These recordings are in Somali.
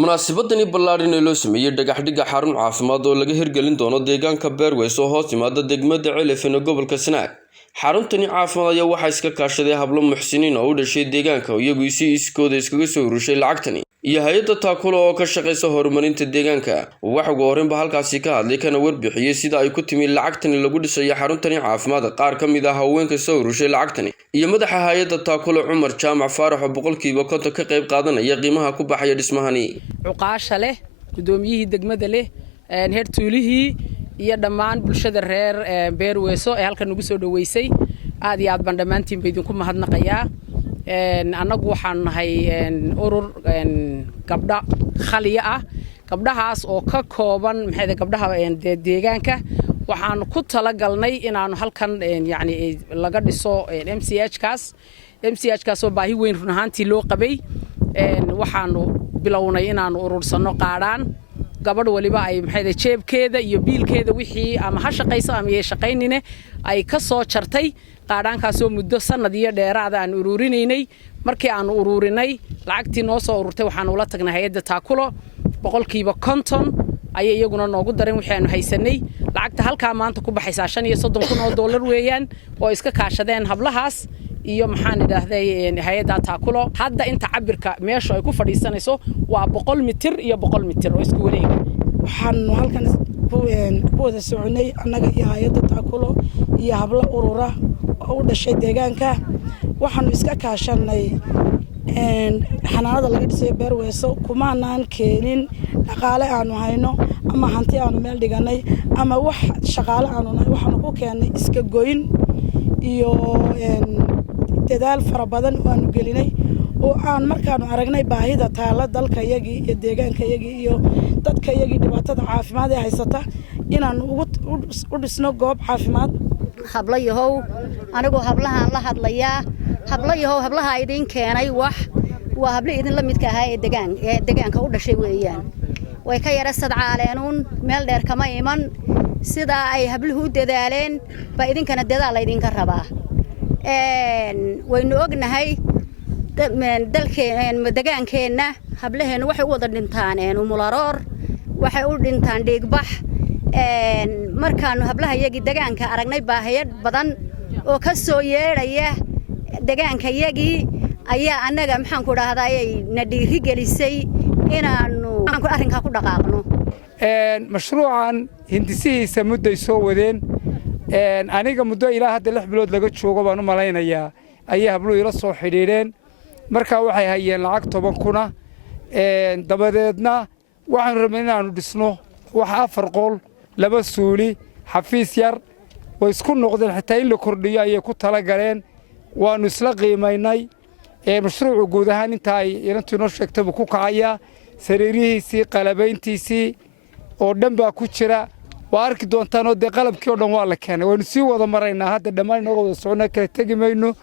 munaasabadani ballaaran ee loo sameeyay dhagaxdhigga xarun caafimaad oo laga hirgelin doono deegaanka Beerweys oo hoos yimaada degmada Ceelafweyn ee gobolka Sanaag. xaruntani caafimaad ayaa waxaa iska kaashaday hablo muxsiniin oo u dhashay deegaanka iyagu si iskooda iskaga soo urushay lacagtani iyo hay'adda taakulo oo ka shaqeysa horumarinta deegaanka. waxa ugu horreynba halkaasi ka hadlay kana warbixiyay sida ay ku timi lacagtani lagu dhisayo xaruntani caafimaad. qaar ka mid ah haweenka soo urushay lacagtani iyo madaxa hay'adda taakulo Cumar Jaamac Faarax oo boqolkiiba 50 ka qayb qaadanaya qiimaha ku baxaya dhismahani. cuqaasha leh gudoomiyihii degmada leh heer tuulihii iyo dhammaan bulshada reer Beerweys ee halkan ugu soo dhaweysay aad iyo aad baan dhamaantiin idinku mahadnaqayaa. anagu waxaan nahay urur gabdha khaliya ah gabdhahaas oo ka kooban maxay gabdhaha deegaanka waxaan ku tala galnay inaanu halkan yani laga dhiso MCH kaas oo baahi weyn run ahaantii loo qabay. waxaanu bilownay inaanu urursano qaadaan gabadh waliba ay maxay jeebkeeda iyo biilkeeda wixii ama ha shaqeyso ama ay shaqeynine ay ka soo jartay qaadaankaas oo muddo sanad iyo dheeraad aan ururinaynay. markii aan ururinay lacagtii noo soo ururtay waxaan ula tagnay hay'adda taakulo boqolkiiba 50 ayay iyaguna noogu dareen wixii aanu haysanay. lacagta halka maanta ku baxaysa $35,000 weeyaan oo iska kaashadeen hablahaas iyo maxaan idhaahday hay'adda taakulo. hadda inta cabirka meesha ay ku fadhiisanayso waa 100 mitir iyo 100 mitir oo isku wareeg. waxaan halkan ku wada soconay annaga iyo hay'adda taakulo iyo habla urura oo u dhashay deegaanka. waxaanu iska kaashanay xanaanada laga dhisay Beerweys kumaanaan keenin dhaqaale aanu hayno ama hanti aanu meel dhiganay ama wax shaqaale aanu nahay. waxaanu ku keenay iska goyn iyo dadaal fara badan oo aanu gelinay oo aan markaanu aragnay baahida taala dalkayagii iyo deegaankayagii iyo dadkayagii dhibaatada caafimaad ee haysata inaanu u dhisno goob caafimaad. hablayahow anigoo hablahan la hadlayaa hablayahow hablaha idin keenay wax waa habla idin la midka ah ee deegaanka u dhashay weeyaan. way ka yara sadcaaleenun meel dheer kama iman sida ay habluhu dadaaleen ba idinkana dadaal la idinka rabaa. waynu ognahay dalkeena deegaankeena hablaheenu waxay u wada dhintaan umularoor waxay u dhintaan dhiigbax. markaanu hablaha yagi deegaanka aragnay baahiyad badan oo ka soo yeedhaya deegaanka yagi ayaa anaga maxaan ku dhahdaayay na dhiiri gelisay inaanu arrinka ku dhaqaaqno. mashruucan hindisihiisa muddo soo wadeen aniga muddo ilaa hadda 6 bilood laga joogo baan u malaynayaa ayaa habluhu ila soo xidhiidheen. marka waxay hayeen lacag 10,000 dabadeedna waxaan rabnay inaanu dhisno wax 4 qol 2 suuli xafiis yar way isku noqdeen xitaa in la kordhiyo ayay ku tala galeen. waanu isla qiimaynay mashruucu guud ahaan inta ay inantu noo sheegtay ku kacaya sariirihiisii qalabayntiisii oo dhan baa ku jira. waa arki doontaan oo de qalabkii oo dhan waa la keenay. waanu sii wada maraynaa hadda dhammaan inagoo wada socona kala tegi mayno.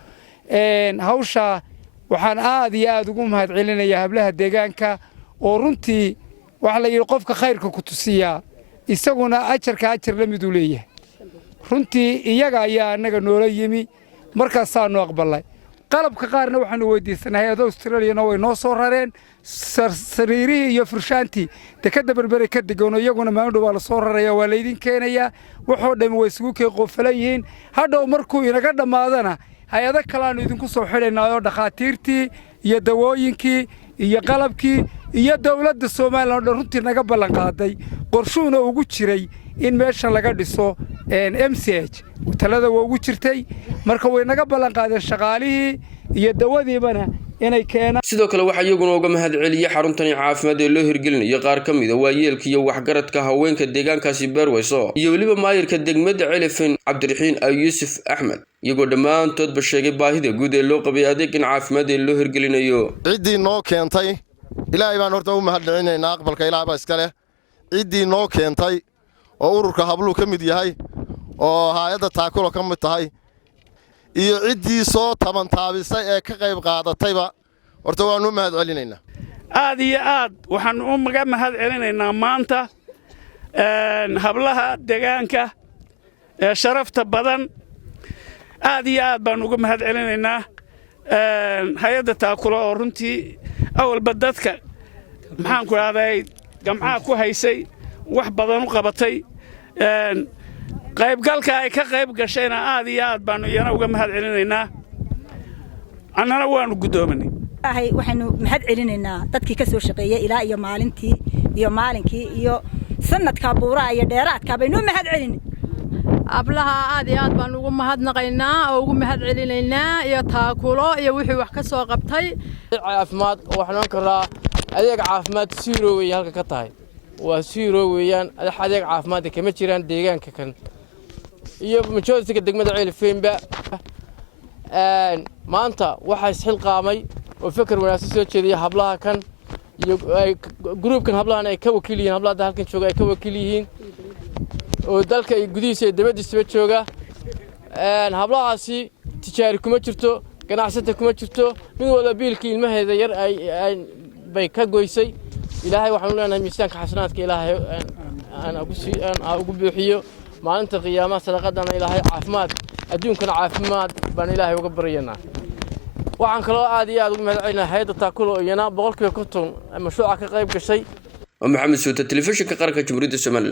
hawsha waxaan aad iyo aad ugu mahadcelinayaa hablaha deegaanka oo runtii waxa la yiri qofka khayrka ku tusiyaa isaguna ajarka la mid u leeyahay. runtii iyaga ayaa anaga noola yimi markaasaanu aqbalay. qalabka qaarna waxaanu weydiisanay hay'adda Australia way noo soo rareen sariirihii iyo furshaantii dekada berbere ka degono iyaguna maandhow waa la soo raraya waa la idin keenaya. waxoo dhan way isugu qofalayeen. hadhow markuu inaga dhamaadana hay'ado kale aanu idinku soo xidhaynaa oo dhaqaatiirtii iyo dawooyinkii iyo qalabkii iyo dawladda Soomaaliland runtii naga ballan qaaday qorshuuna ugu jiray in meesha laga dhiso MCH talada waa ugu jirtay. marka way naga ballan qaadeen shaqaalihii iyo dawadiibana inay keenaan. sidoo kale waxa iyaguna uga mahadceliyay xaruntani caafimaad ee loo hirgelinayo qaar ka mid ah waayeelka iyo waxgaradka haweenka deegaankaasi Beerweys iyo waliba maayirka degmada Ceelafweyn Cabdiraxiin Yuusuf Axmed iyagoo dhammaantoodba sheegay baahida guud ee loo qabay adeegan caafimaad ee loo hirgelinayo. ciidii noo keentay ilaahay baan horta u mahadcelinaynaa. aqbalka ilaahay baa iska leh. ciidii noo keentay oo ururka habluhu ka mid yahay oo hay'adda taakulo ka mid tahay iyo ciidii soo tabantaabisay ee ka qayb qaadatayba horta waanu mahadcelinaynaa. aad iyo aad waxaan u mahadcelinaynaa maanta hablaha deegaanka ee sharafta badan. aad iyo aad baan uga mahadcelinaynaa hay'adda taakulo oo runtii awalba dadka maxaan ku raahday gamcaha ku haysay wax badan u qabatay qaybgalka ay ka qayb gashayna aad iyo aad baanu iyana uga mahad celinaynaa annana waanu guddoominay waxaynu mahad celinaynaa dadkii ka soo shaqeeyay ilaa iyo maalintii iyo maalinkii iyo sanadka buuraha iyo dheeraadka baynu mahad celinay ablaha aad iyo aad baan ugu mahadnaqaynaa oo ugu mahad celinaynaa iyo taakulo iyo wixii wax ka soo qabtay caafimaad waxaan karaa adeeg caafimaad siiro weey halka ka tahay waa siiro weeyaan adeeg caafimaad kama jiraan deegaanka kan iyo majority-ga degmada Ceelafweyn maanta waxa isxil qaamay oo fikir wanaagsan soo jeediyay hablaha kan iyo groupkan hablahan ay ka wakiil yihiin hablaha halkan jooga ay ka wakiil yihiin oo dalka ay gudihiisa dibadiisa jooga hablahaasi tijaari kuma jirto ganacsiga kuma jirto mid wada biilkii ilmaheeda yar ay bay ka goysay ilaahay waxaan u leenahay miisaanka xasanaadka ilaahay aan ugu buuxiyo maalinta qiyaamaha sadaqadana ilaahay caafimaad adduunkana caafimaad baan ilaahay uga baryaynaa waxaan kaloo aad iyo aad ugu mahad celinahay hay'adda taakulo iyana 100% mashruuca ka qayb gashay محمد سوت التلفزيون كقرقة جمهورية الصومال.